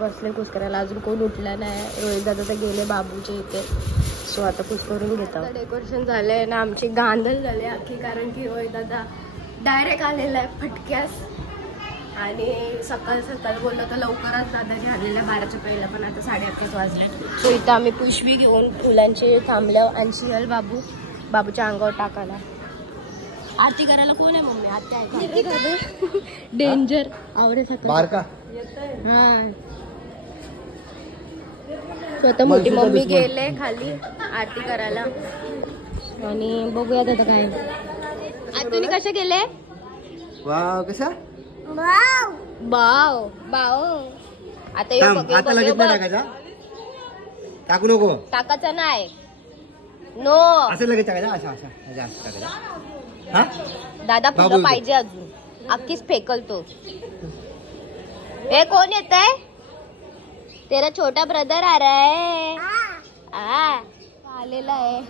बसले खुश करायला. अजून कोण उठला नाही. रोहित दादा तर गेले बाबूच्या इथे. सो आता खुश करून घेतो. डेकोरेशन झालंय ना, आमची गांधल झाली अख्खी. कारण की रोहित दादा डायरेक्ट आलेला आहे फटक्यास. आणि सकाळ सकाळ बोललो तर लवकरच दादाने आलेल्या 12च्या पहिला, पण आता 8:30 वाजले. सो इथं आम्ही पिशवी घेऊन फुलांची थांबल्या. आणि बाबूच्या अंगावर टाकायला. आरती करायला कोण आहे मम्मी? आत्या आहे. डेंजर आवडे सकाळ. हा स्वतः मोठी मम्मी गेले खाली आरती करायला. आणि बघूयात आता काय. तुम्ही कसे गेले? वाव कसा बाव बाव. आता टाकू नको. टाकायचं नाही. नो असं लगेच टाकायचं. दादा फुलं पाहिजे अजून. अख्खीच फेकल तो. हे कोण येत आहे? तेरा छोटा ब्रदर आ रहा है. आलेला आहे.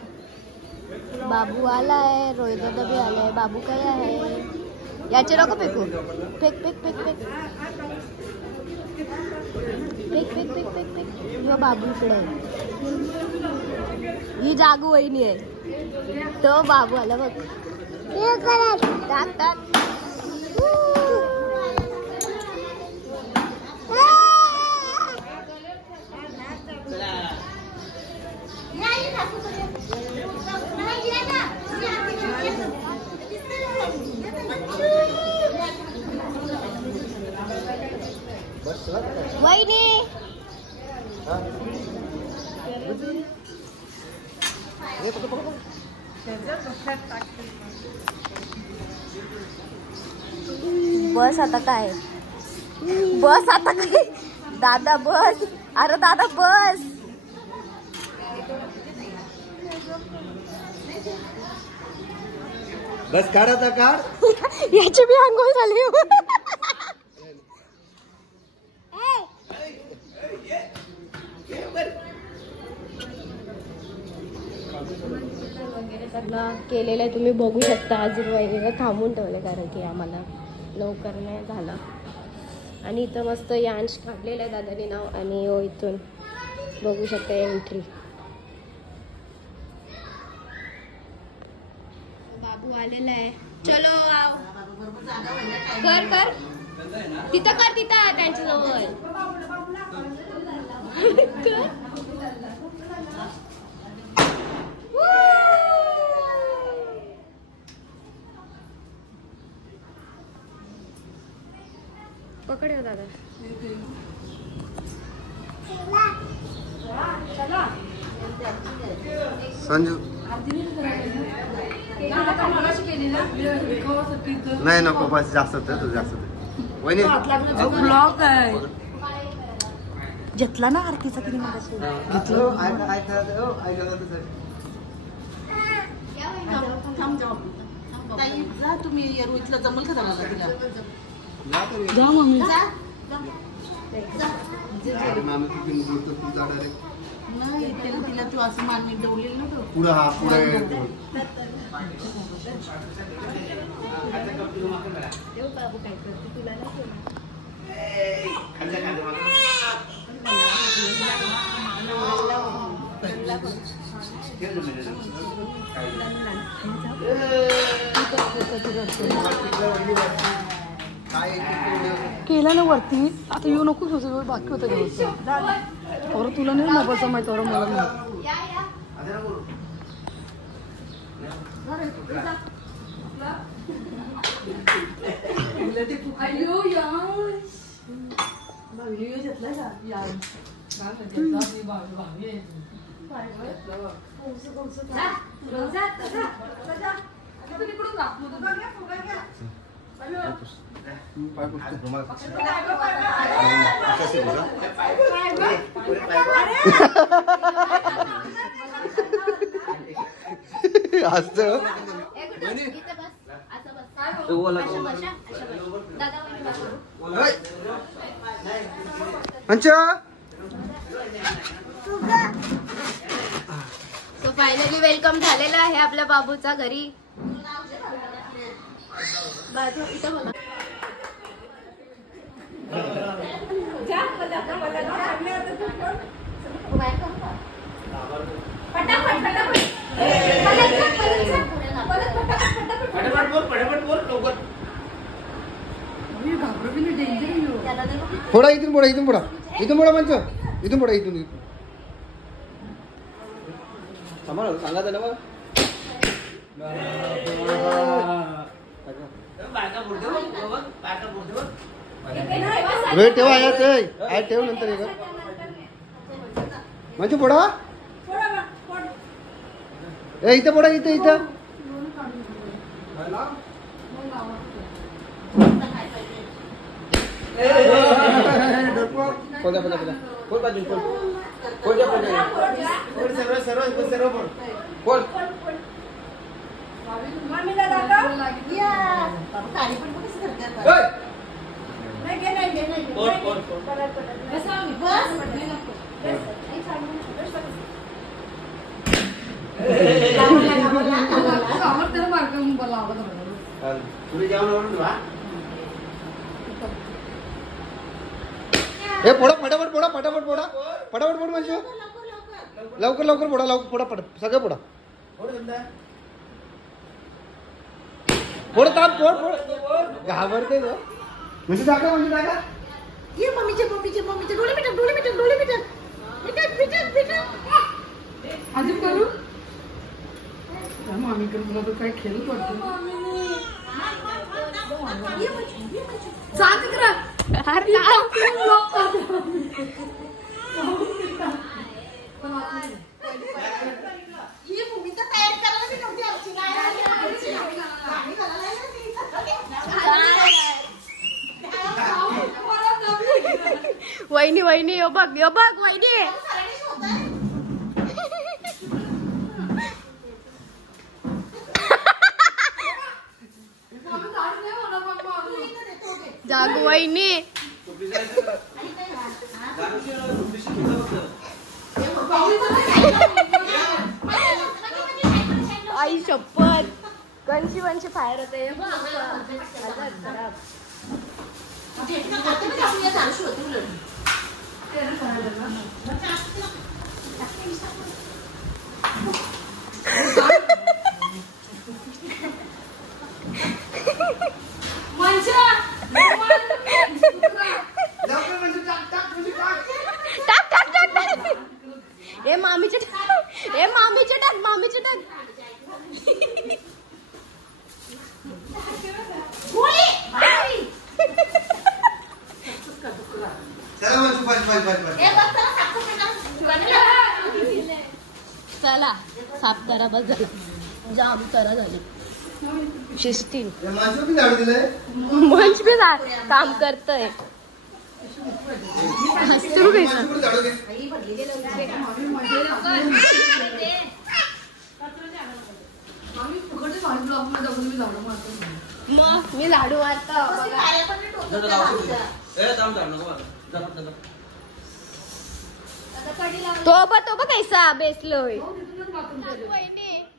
बाबू आला आहे. रोहित दादा भी आलाय. बाबू काय आहे? याचे नको फेकू. फेक फेक फेक फेक फेक फेक फेक फेक फेक. यो बाबू इकडे आहे. ही जागू वहिनी आहे. तो बाबू आला बघ. टाक टाक. वहिनी बस आता काय? बस आता काय? दादा बस. अरे दादा बस. बस काढ आता काढ. याची बी अंघोळ झाली. केलेलं आहे तुम्ही बघू शकता. अजून वहिनीला थांबून ठेवले कारण की आम्हाला लवकर नाही झाला. आणि इथं मस्त यांश काढलेलं आहे दादानी नाव. आणि इथून बघू शकता एंट्री. बाबू आलेला आहे. चलो आव. कर कर तिथं कर. तिथं त्यांच्या जवळ पकड दादा. संजू नाही नको बस. जास्त जास्त वहिनी ब्लॉग आहे. घेतला ना आरतीचा किती तुम्ही रोहितला जमल का? जा मम्मी नाही तिला तू असं मानवी डवलेलं ना पुढं. हा पुढे बाबू काय करते तुला केला ना वरती. आता येऊ नको. बाकी होतं घ्यायचं. तुला नाही मोबाईलचा माहिती. मला नाही. सो फायनली वेलकम झालेला आहे आपल्या बाबूचा घरी. थोडा इथून पुढा इथून पुढा इथून पुढा मंच इथून पुढा इथून इथून सांगा ना मग वेळ ठेवा याच आहे ठेव नंतर एक म्हणजे पुढा इथं पुढा इथं इथं हे पोडा फटाफट पोडा फटाफट पोडा फटाफट पोड म्हणजे लवकर लवकर पोडा लवकर पोडा पड सगळं पोडा पोड ताप पोड पोड घाबरते ग म्हणजे टाका म्हणजे टाका ये मम्मीचे मम्मीचे मम्मीचे डोळे मिटक डोळे मिटक डोळे मिटक मिटक मिटक मिटक अजून करू मामी कर तुला तर काय खेळत वाटतं सांग करा वहिनी वहिनी यो बघ वहिनी जागू वहिनी आई शपथ कंची वंशी फायर होते ए मामीचे टाक मामीचे टाक चला साफ करा बस झाला जाम करा झाली शिस्ती मंच भी काम करतय सुरू मग मी लाडू वाटता तो कैसा बेसलोय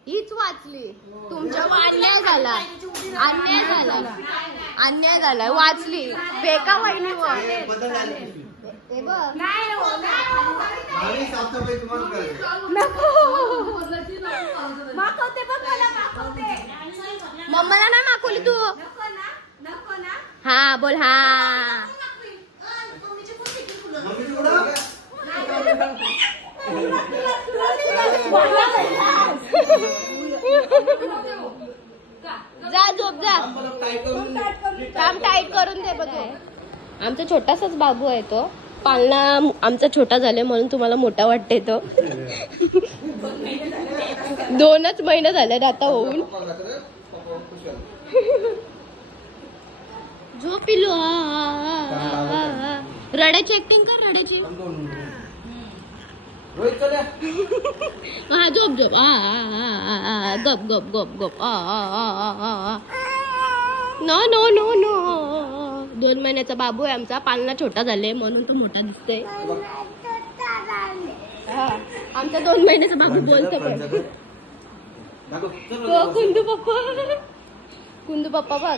हीच वाचली तुमच्या अन्याय झालाय वाचली बेका वहिनी मम्माला ना मागवली तू हा बोल हा जा झोप जा काम टाईट करून दे बघ आमचा छोटासाच बाबू आहे तो पालना आमचा छोटा झाले म्हणून तुम्हाला मोठा वाटते तो 2च महिने झाले आता होऊन झोप पिलो रडायची ऍक्टिंग कर रडायची हा झोप झोप गप गप गप गप नो नो नो नो 2 महिन्याचा बाबू आहे आमचा पालना छोटा झाले म्हणून तो मोठा दिसतोय आमचा 2 महिन्याचा बाबू बोलतो पण कुंदू पप्पा बघ